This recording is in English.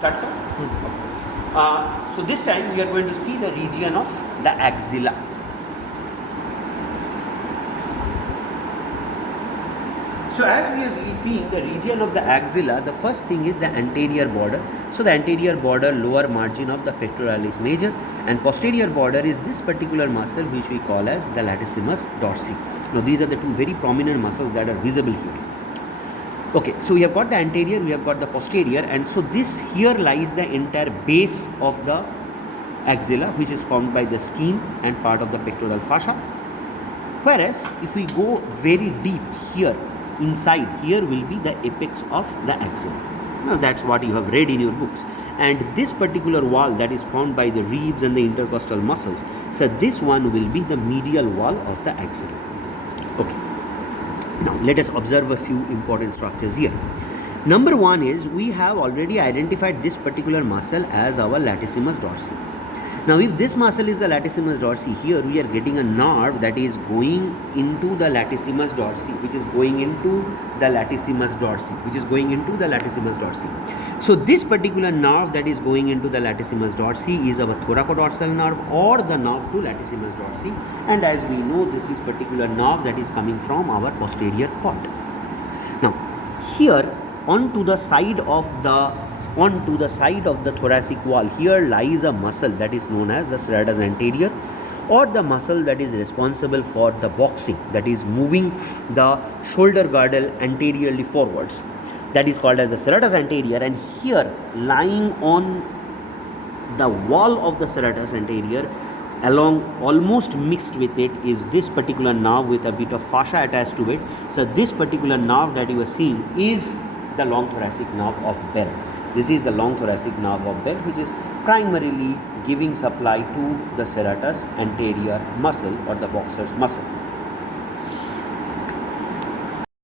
Start from? So this time we are going to see the region of the axilla. So as we are seeing the region of the axilla, the first thing is the anterior border. So the anterior border, lower margin of the pectoralis major, and posterior border is this particular muscle which we call as the latissimus dorsi. Now these are the two very prominent muscles that are visible here. Okay, so we have got the anterior, we have got the posterior, and so this here lies the entire base of the axilla, which is formed by the skin and part of the pectoral fascia. Whereas if we go very deep here, inside here will be the apex of the axilla. Now that's what you have read in your books. And this particular wall that is formed by the ribs and the intercostal muscles, so this one will be the medial wall of the axilla. Okay. Now let us observe a few important structures here. Number one is we have already identified this particular muscle as our latissimus dorsi. Now if this muscle is the latissimus dorsi, here we are getting a nerve that is going into the latissimus dorsi, which is going into the latissimus dorsi, which is going into the latissimus dorsi. So this particular nerve that is going into the latissimus dorsi is our thoracodorsal nerve or the nerve to latissimus dorsi, and as we know this is particular nerve that is coming from our posterior cord. Now here onto the side of the thoracic wall, here lies a muscle that is known as the serratus anterior, or the muscle that is responsible for the boxing, that is moving the shoulder girdle anteriorly forwards, that is called as the serratus anterior. And here lying on the wall of the serratus anterior, along almost mixed with it, is this particular nerve with a bit of fascia attached to it. So this particular nerve that you are seeing is the long thoracic nerve of Bell. This is the long thoracic nerve of Bell, which is primarily giving supply to the serratus anterior muscle or the boxer's muscle.